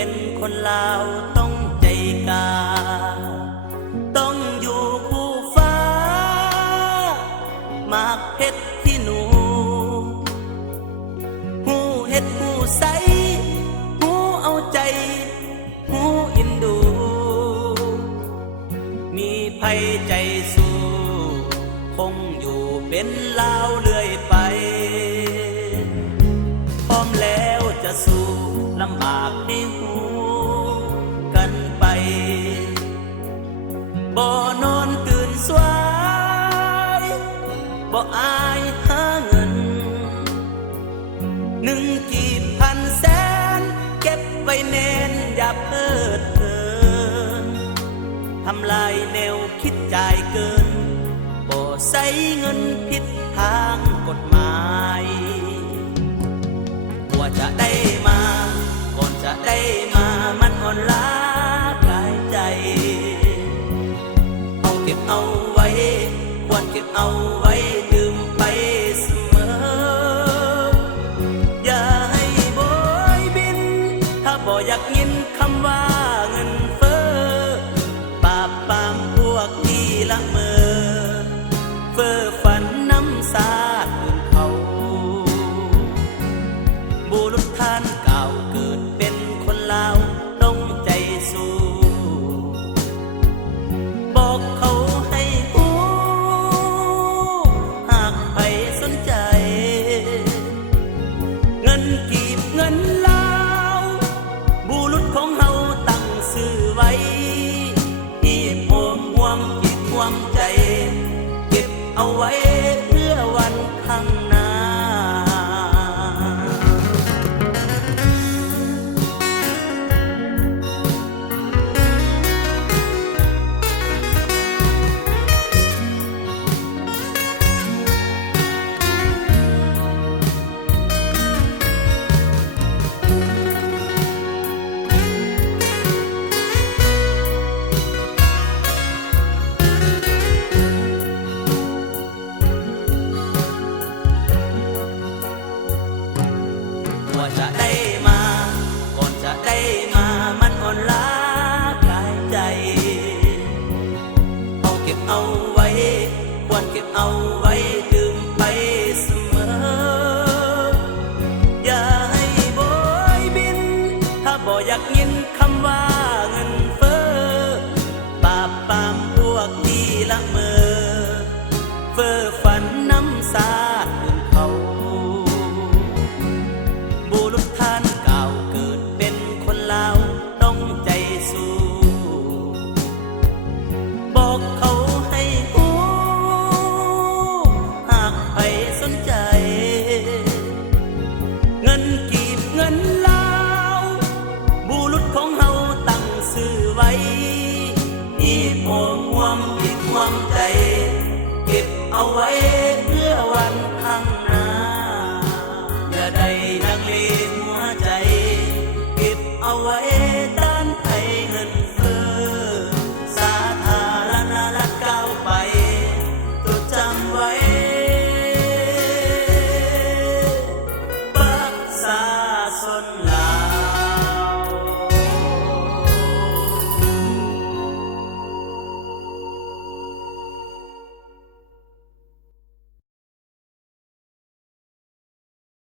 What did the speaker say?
เป็นคนลาวต้องใจกล้าต้องอยู่คู่ฟ้ามากเพชรที่หนูหูเฮ็ดหูใสหูเอาใจหูอินดูมีภัยใจสู้คงอยู่เป็นลาวเรื่อยไปพร้อมแล้วจะสู้ลำบากให้หูกันไปบ่นอนตื่นสวายบ่อายหาเงิน1 กีบ1,000 แสนเก็บไว้แน่นอย่าเพิดเพลินทำลายแนวคิดจ่ายเกินบ่ใส่เงินผิดทางกฎหมายกว่าจะได้มาก่อนจะได้มามันอ่อนล้ากายใจเอาเก็บเอาไว้ควรเก็บเอาไว้ดื่มไปเสมออย่าให้โบยบินถ้าบ่อยากยินคำว่าเงินเฟ้อปราบปรามพวกที่ละเมอเฟ้อฝันน้ำสาดอื่นเขาบุรุษท่านเก่าเกิดเป็นคนลาวต้องใจสู้บอกเขาให้หูหากใครสนใจเงินกีบเงินลาวบุรุษของเฮาตั้งชื่อไว้ที่โอมห่วงจิตห่วงใจเก็บเอาไว้เพื่อวันข้างหน้าว่าจะได้